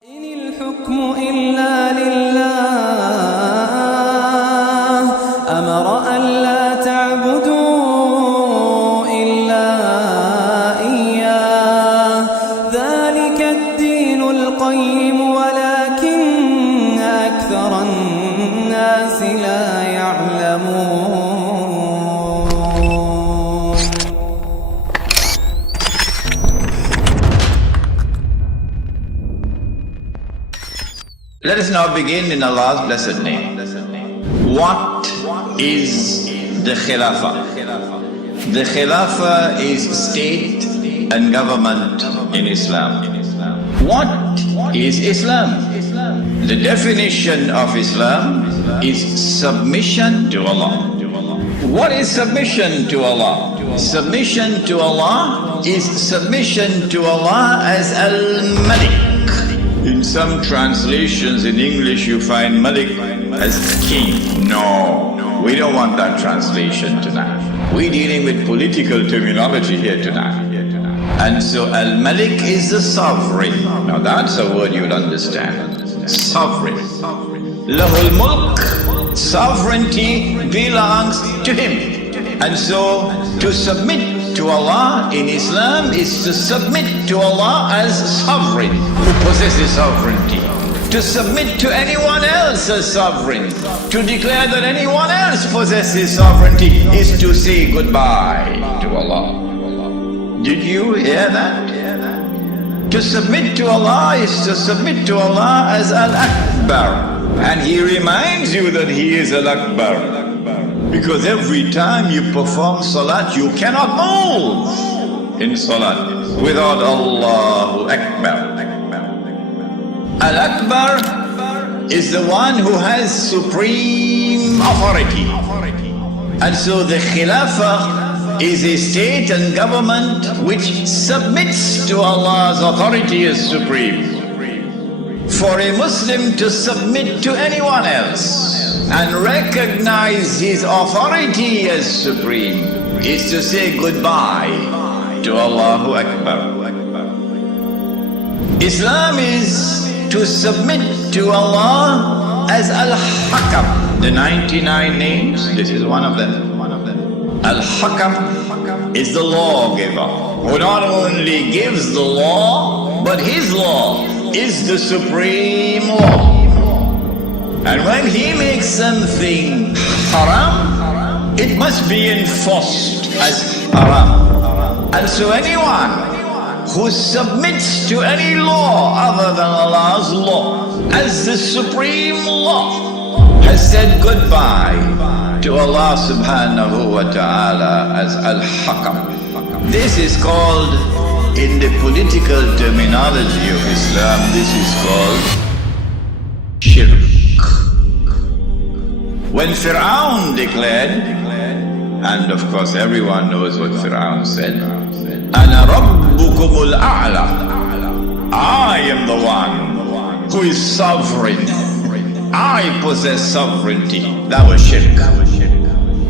إن الحكم إلا لله أمر ألا تعبدوا إلا إياه ذلك الدين القيم ولكن أكثر الناس لا يعلمون. Let us now begin in Allah's blessed name. What is the Khilafah? The Khilafah is state and government in Islam. What is Islam? The definition of Islam is submission to Allah. What is submission to Allah? Submission to Allah is submission to Allah as Al-Malik. In some translations in English you find Malik as king. No, we don't want that translation tonight. We're dealing with political terminology here tonight. And so Al-Malik is the sovereign. Now that's a word you'll understand. Sovereign. Lahul Mulk, sovereignty belongs to him. And so to submit to Allah in Islam is to submit to Allah as sovereign who possesses sovereignty. To submit to anyone else as sovereign, to declare that anyone else possesses sovereignty is to say goodbye to Allah. Did you hear that? To submit to Allah is to submit to Allah as Al-Akbar. And He reminds you that He is Al-Akbar. Because every time you perform salat, you cannot move in salat without Allahu Akbar. Al-Akbar is the one who has supreme authority. And so the Khilafah is a state and government which submits to Allah's authority as supreme. For a Muslim to submit to anyone else and recognize his authority as supreme is to say goodbye to Allahu Akbar. Islam is to submit to Allah as Al-Hakam. The 99 names, this is one of them. Al-Hakam is the lawgiver who not only gives the law, but his law is the supreme law. And when he makes something haram, it must be enforced as haram. And so anyone who submits to any law other than Allah's law as the supreme law has said goodbye to Allah subhanahu wa ta'ala as Al-Hakam. This is called, in the political terminology of Islam, this is called shirk. When Firavun declared, and of course everyone knows what Firavun said, Ana Rabbukumul A'la, I am the one who is sovereign. I possess sovereignty. That was shirk.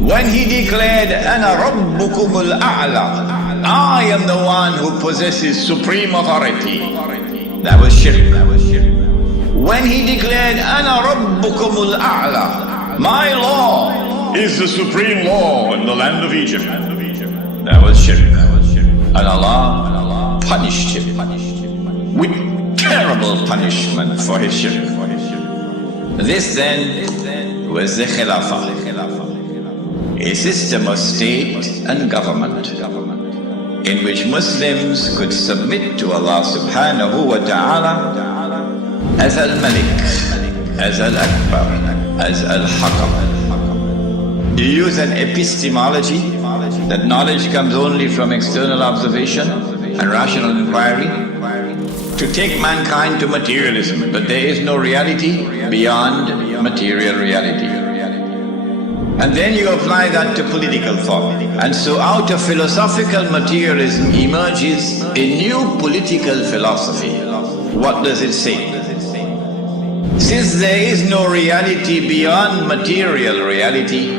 When he declared, Ana Rabbukumul A'la, I am the one who possesses supreme authority, that was shirk. When he declared, Ana Rabbukumul A'la, my law is the supreme law in the land of Egypt, that was shirk. And Allah punished him with terrible punishment for his shirk. This then was the Khilafah, a system of state and government in which Muslims could submit to Allah subhanahu wa ta'ala as Al-Malik, as Al-Akbar, as Al-Hakam. You use an epistemology, that knowledge comes only from external observation and rational inquiry, to take mankind to materialism, but there is no reality beyond material reality. And then you apply that to political thought. And so out of philosophical materialism emerges a new political philosophy. What does it say? Since there is no reality beyond material reality,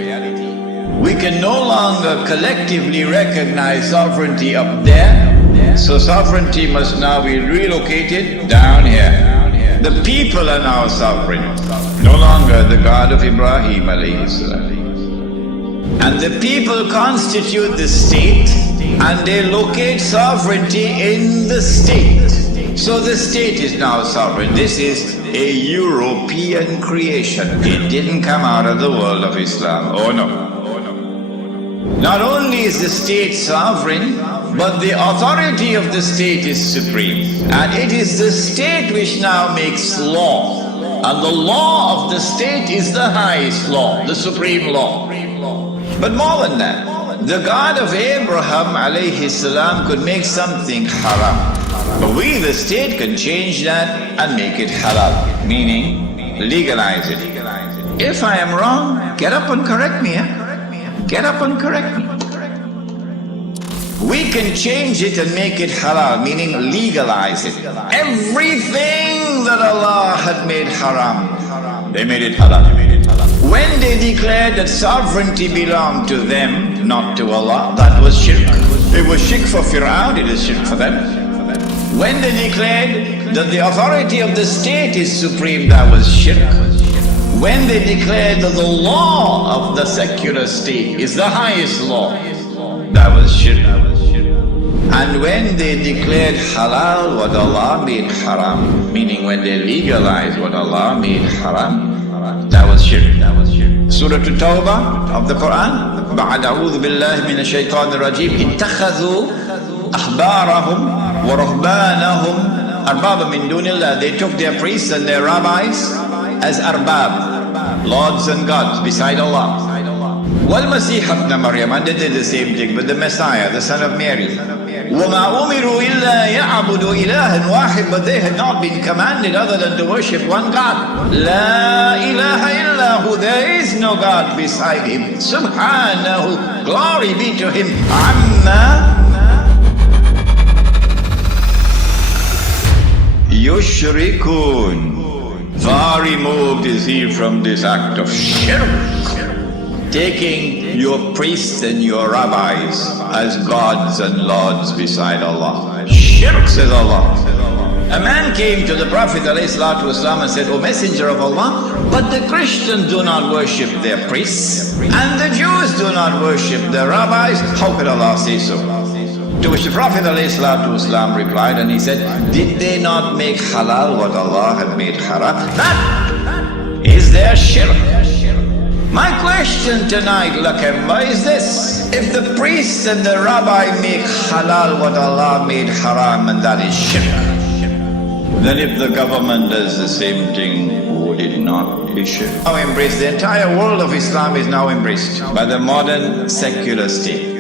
we can no longer collectively recognize sovereignty up there, so sovereignty must now be relocated down here. The people are now sovereign, no longer the God of Ibrahim alayhi salam. And the people constitute the state, and they locate sovereignty in the state. So the state is now sovereign. This is a European creation. It didn't come out of the world of Islam. Oh no. Not only is the state sovereign, but the authority of the state is supreme. And it is the state which now makes law. And the law of the state is the highest law, the supreme law. But more than that, the God of Abraham alayhi salam could make something haram. But we, the state, can change that and make it halal, meaning legalize it. If I am wrong, get up and correct me. Get up and correct me. We can change it and make it halal, meaning legalize it. Everything that Allah had made haram, they made it halal. When they declared that sovereignty belonged to them, not to Allah, that was shirk. It was shirk for Firavun, it is shirk for them. When they declared that the authority of the state is supreme, that was shirk. When they declared that the law of the secular state is the highest law, that was shirk. And when they declared halal what Allah made haram, meaning when they legalized what Allah made haram, that was shirk. Surah At-Tawbah of the Quran, بعد أعوذ بالله من الشيطان الرجيم اتخذوا أحبارهم ورهبانهم أربابا من دون الله. They took their priests and their rabbis as arbab, lords and gods beside Allah. وَالْمَسِيحَ ابْنَ مَرْيَمَ, and they did the same thing with the Messiah, the son of Mary. وَمَا أُمِرُوا إِلَّا يَعْبُدُوا إِلَٰهًا وَاحِدًا, but they had not been commanded other than to worship one God. لَا إِلَٰهَ إِلَّا هُ, there is no God beside him. Subhanahu, glory be to him. عَمَّا يُشْرِكُونَ, far removed is he from this act of shirk, taking your priests and your rabbis as gods and lords beside Allah. Shirk, says Allah. A man came to the Prophet ﷺ and said, O Messenger of Allah, but the Christians do not worship their priests, and the Jews do not worship their rabbis. How could Allah say so? To which the Prophet ﷺ replied, and he said, did they not make halal what Allah had made haram? That is their shirk. My question tonight, Lakemba, is this: if the priests and the rabbi make halal what Allah made haram, and that is shirk, then if the government does the same thing, would it not be shirk? Now embraced, the entire world of Islam is now embraced by the modern secular state.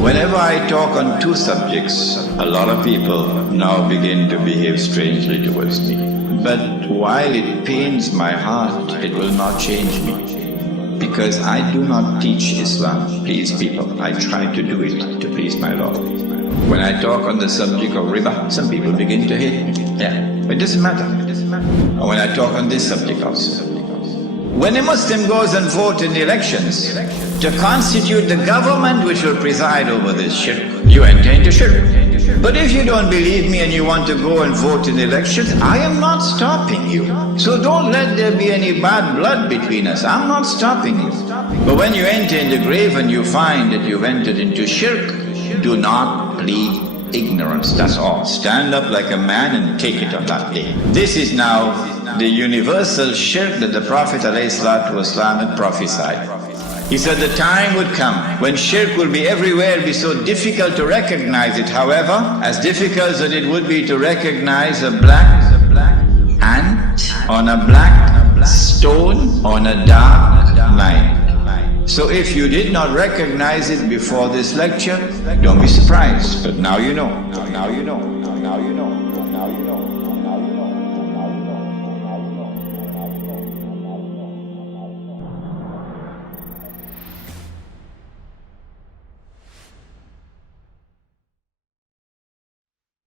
Whenever I talk on two subjects, a lot of people now begin to behave strangely towards me. But while it pains my heart, it will not change me. Because I do not teach Islam to please people. I try to do it to please my Lord. When I talk on the subject of riba, some people begin to hate me. Yeah, but it doesn't matter. And when I talk on this subject also. When a Muslim goes and votes in the elections to constitute the government which will preside over this shirk, you enter into shirk. But if you don't believe me and you want to go and vote in the elections, I am not stopping you. So don't let there be any bad blood between us. I'm not stopping you. But when you enter in the grave and you find that you've entered into shirk, do not plead ignorance, that's all. Stand up like a man and take it on that day. This is now the universal shirk that the Prophet ﷺ had prophesied. He said the time would come when shirk will be everywhere, be so difficult to recognize it. However, as difficult as it would be to recognize a black ant on a black stone on a dark night. So if you did not recognize it before this lecture, don't be surprised. But now you know. Now you know. Now you know.